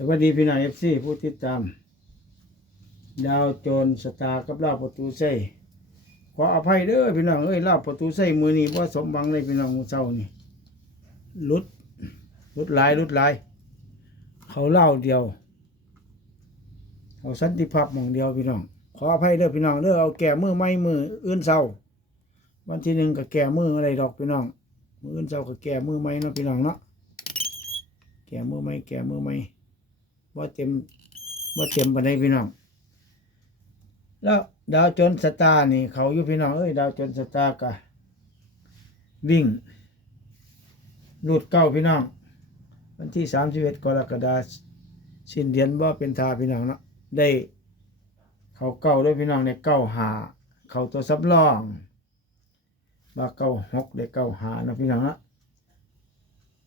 สวัสดีพี่น้องเอฟซีผู้ติดตาม ดาวโจรสตาร์กับลาประตูใส่ขออภัยเด้อพี่น้องเอ้ยลาประตูใส่มือนี้บ่สมหวังเลยพี่น้องมื้อเช้านี่ลุดลุดลายลุดลายเขาเล่าเดียวเอาสันติภาพมองเดียวพี่น้อง ขออภัยเด้อพี่น้องเด้อเอาแก่มือไม่มืออื่นเศร้า วันที่หนึ่งก็แก่มืออะไรดอกพี่น้องมืออื่นเศร้าก็แก่มือไม่เนาะพี่น้องเนาะแก่มือไม่แก่มือไม่ ว่าเต็มว่าเต็มปานใดพี่น้อง แล้วดาวจนสตาร์นี่ เขาอยู่พี่น้องเอ้ยดาวจนสตาร์กะวิ่งลูดเก้าพี่น้อง วันที่สามสิบเอ็ดกรกฎาคมสิ้นเดือนว่าเป็นทาพี่น้องเนาะได้ เขาเก้าด้วยพี่น้องในเก้าหาเขาตัวซับรองว่าเก้าหกได้เก้าหานะพี่น้องเนาะ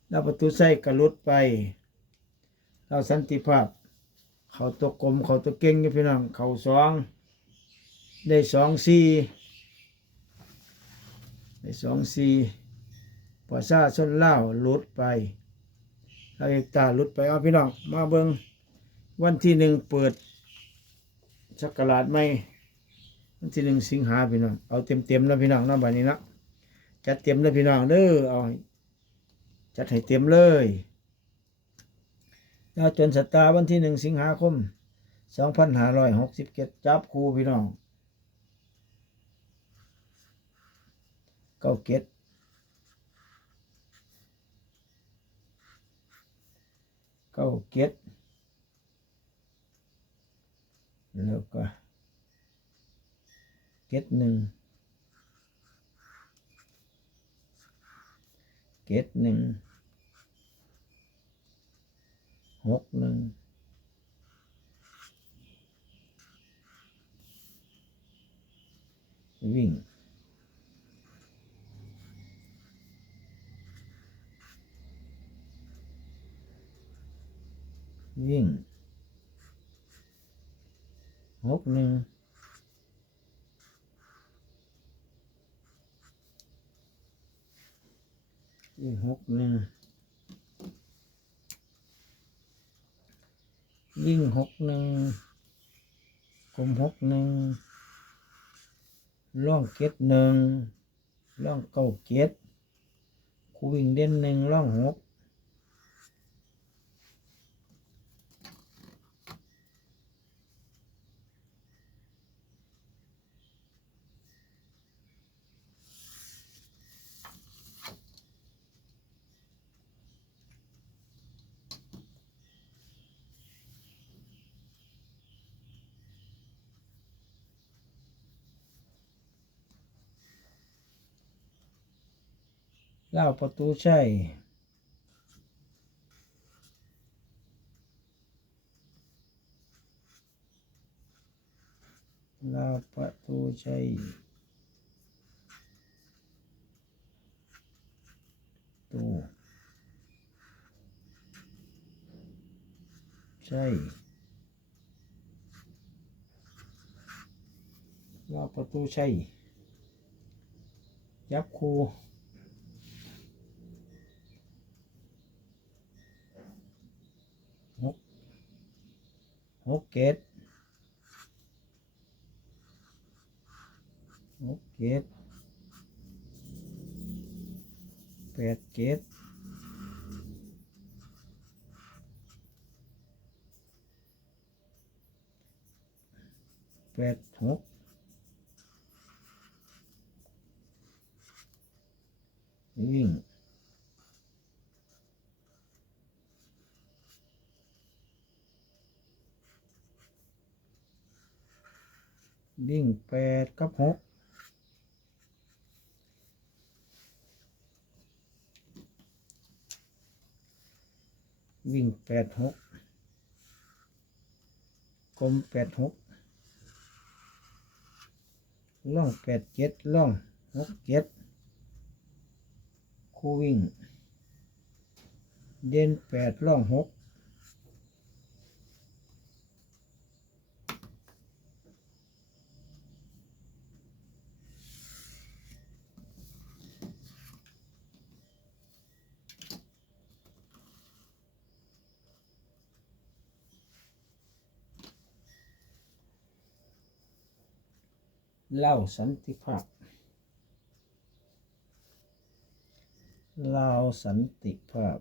แล้วประตูใส่กระลุดไป เราสันติภาพ เขาตัวกลมเขาตัวเก่งอยู่พี่น้องเขาสองได้สองสี่ได้สองสี่ประชาชนเล่าลุดไปเราเอกตาลุดไปเอาพี่น้องมาเบิงวันที่หนึ่งเปิดชักกลาดไม่วันที่หนึ่งสิงหาพี่น้องเอาเต็มเต็มๆแล้วพี่น้องนะบัดนี้นะจัดเต็มแล้วพี่น้องเด้อเอาจัดให้เต็มเลย ดาวจนสตาร์วันที่หนึ่งสิงหาคมสองพันห้าร้อยหกสิบเจ็ดจับครูพี่น้องเก้าเก็ดเก้าเก็ดแล้วก็เก็ดหนึ่งเกตหนึ่ง หกหนึ่งวิ่งวิ่งหกหนึ่ง วิ่งหกหนึ่งกหนึ่งกลมหกหนึ่งล่องเก็ดหนึ่งล่องเก้าเก็ดคูวิ่งเด่นหนึ่งล่องหก เล่าประตูใช่เล่าประตูใช่ตูใช่เล่าประตูใช่ยับคูรู หกห กเกตหกเกตแปดเกตแปดหกวิ่ง วิ่งแปดกับหกวิ่งแปดหกกลมแปดหกล่องแปดเจ็ดล่องหกเจ็ดคู่วิ่ง เด่นแปดล่องหก เล่าสันติภาพเล่าสันติภาพ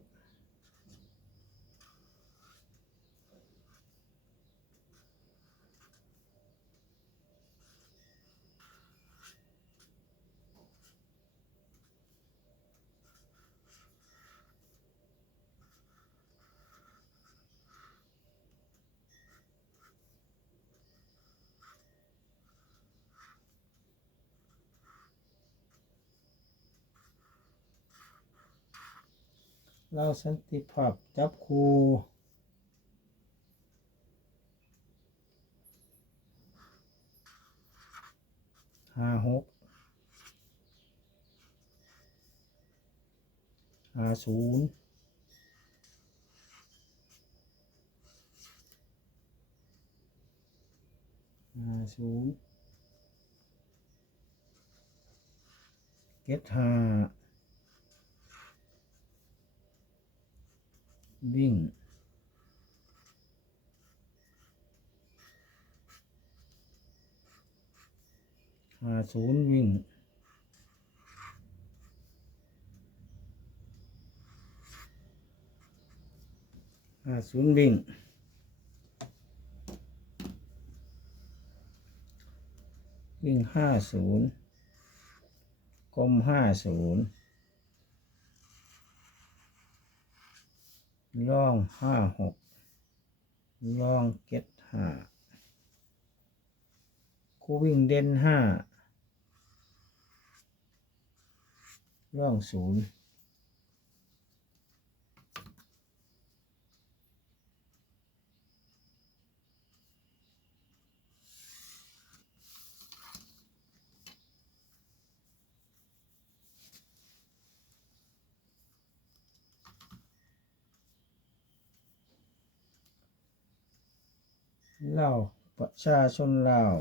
เราสันติภาพจับครูห้าหกห้าศูนย์ห้าศูนย์เก็ดห้า วิ่งห้าศูนย์วิ่งห้าศูนย์วิ่งวิ่งห้าศูนย์กลมห้าศูนย์ ล่องห้าหกล่องเก็ดห้าคู่วิ่งเด่นห้าล่องศูนย์ เล่าประชาชนลาว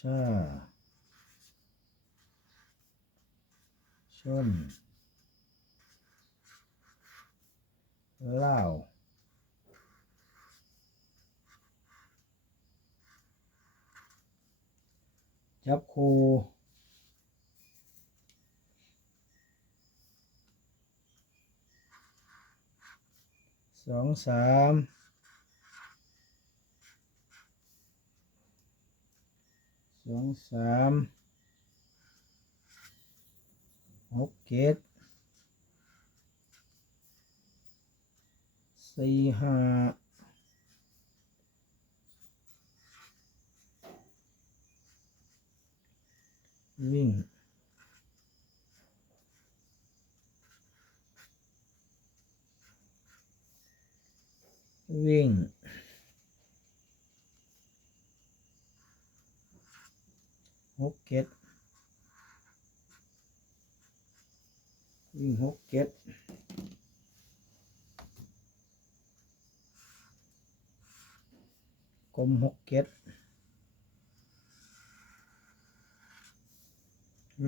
ชาชนลาวจับคู สองสามสองสามหกเจ็ดสี่ห้าวิ่ง วิ่ง หกเก็ดวิ่งหกเก็ดกลมหกเก็ด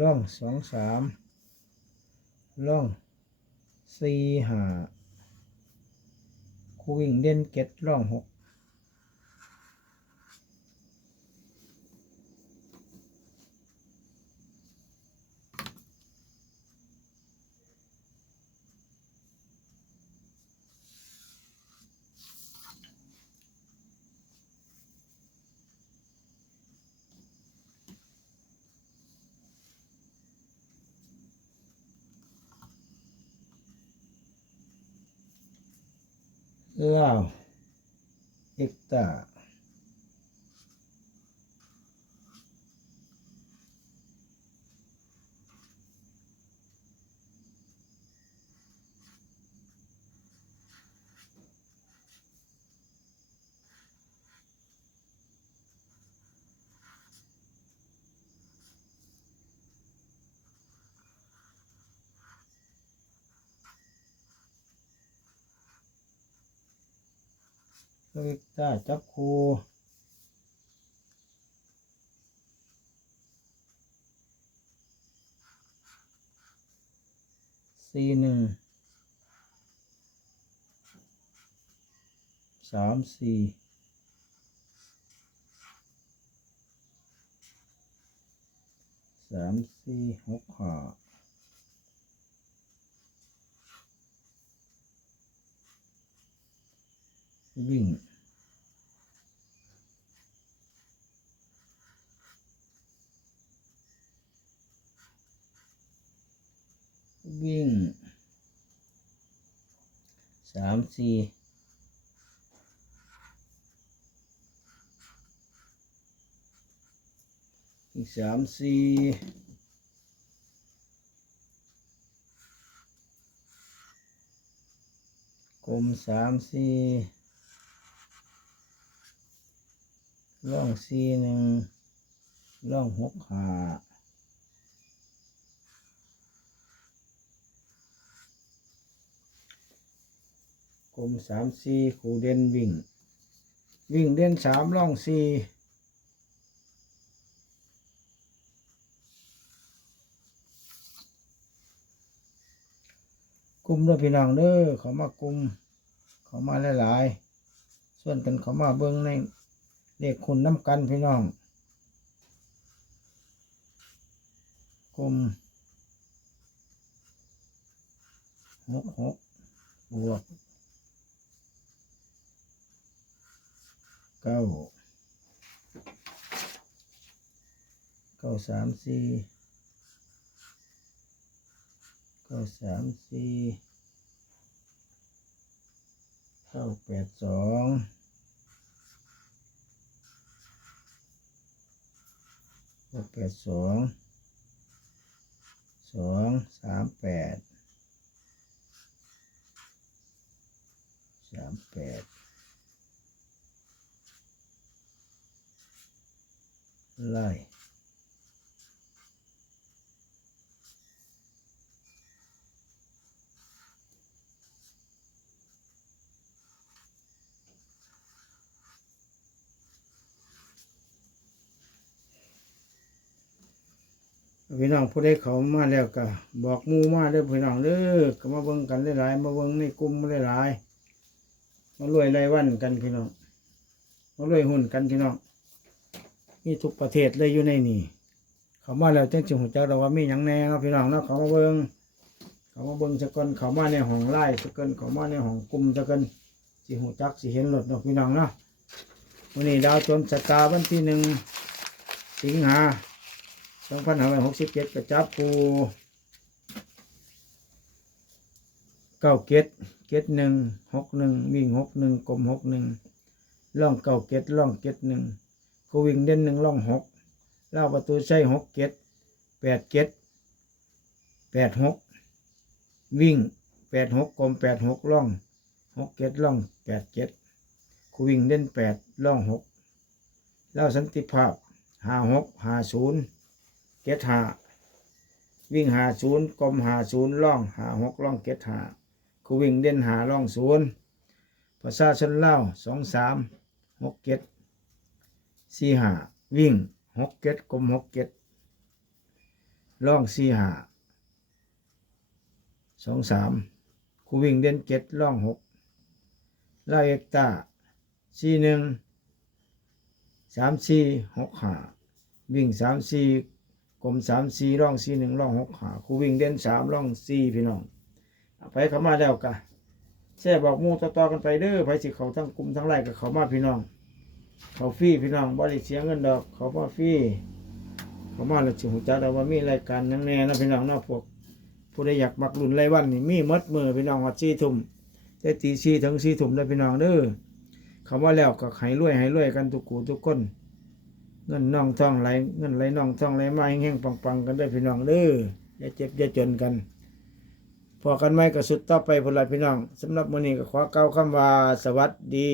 ล่องสองสามล่องสี่ห้า วิ่งเด่นเก็ดร่องหก ลาวเอกตา เอกตาจับคูสี่หนึ่งสามสี่สามสี่หกห้า วิ่ง วิ่งสามสี่อีกสามสี่กลมสามสี่ ล่องสี่หนึ่งล่องหกหากลมสามสี่คูเด่นวิ่ง วิ่งเด่นสามล่องสี่กลุ่มเด้อพี่น้องเด้อเขามากลุ่มเขามาหลายๆส่วนกันเขามาเบิ้งใน เลขคุณน้ำกันพี่น้องกลมหกหกบวกเก้าเก้าสามสี่เก้าสามสี่เก้าแปดสองเก้า แปดสองสองสามแปดสามแปดไล่ พี่น้องผู้ใดเขามาแล้วก็บอกมูมาเด้อพี่น้องเด้อก็มาเบิ่งกันหลายๆมาเบิ่งในกลุ่มหลายๆมารวยรายวันกันพี่น้องมารวยหุ้นกันพี่น้องมีทุกประเทศเลยอยู่ในนี่เขามาแล้วจังจิหัวจักเราว่ามีหยังแน่เนาะพี่น้องเนาะเขามาเบิงเขามาเบิงสะกอนเขามาในห้องไล่สะกอนเขามาในห้องกลุ่มสะกอนสิหัวจักสิเห็นรถเนาะพี่น้องเนาะวันนี้ดาวจนสตาร์วันที่หนึ่งสิงหา สองพันห้าร้อยหกสิบเจ็ดกระจับคูเก้าเกตเกตหนึ่งหกหนึ่งวิ่งหกหนึ่งกลมหกหนึ่งล่องเก้าเกตล่องเกตหนึ่งกูวิ่งเด่นหนึ่งล่องหกเล่าประตูใช้หกเจ็ดแปดเจ็ดแปดหกวิ่งแปดหกกลมแปดหกล่องหกเจ็ดล่องแปดเจ็ดกูวิ่งเด่นแปดล่องหกเล่าสันติภาพหาหกหาศูนย์ เจ็ดหาวิ่งหาศูนย์กลมหาศูนย์ล่องหาหกล่องเจ็ดหากูวิ่งเด่นหาล่องศูนย์ประชาชนเล่าสองสามหกเจ็ดสี่หาวิ่งหกเก็ดกลมหกเก็ดล่องสี่หาสองสามคูวิ่งเด่นเจ็ดล่องหกไล่เอกตาสี่หนึ่งสามสี่หกหาวิ่งสามสี่ กลมสามสี่ล่องสี่หนึ่งล่องหกหาคูวิ่งเด่นสามล่องสี่พี่น้องไปเข้ามาแล้วกะแช่บอกมูต่อๆกันไปเด้อไปสิเขาทั้งกลุ่มทั้งไร่กับเขามาพี่น้อง เขาฟรีพี่น้องบริเสียเงินดอก เขามาฟรีเขามาแล้วสิหูจักเราว่ามีรายการหยังแน่นะพี่น้องนาะพวกผู้ใดอยากมักรุ่นรวันนี่มีหมดมือพี่น้องวัดสี่ทุ่มแต่ตีสี่ถึงสี่ทุ่มได้พี่น้องเด้อเขาว่าแล้วก็ให้รวยให้รวยกันทุกกูทุกคน เงินน่องท่องไหลเงินไหลน่องท่องไหลมาแห้งๆปังๆกันด้อพี่น้องเด้ออย่าเจ็บอย่าจนกันพอกันไม่ก็สุดต่อไปพนละพี่น้องสำหรับมื้อนี้ก็ขอเกล่าคำว่าสวัสดี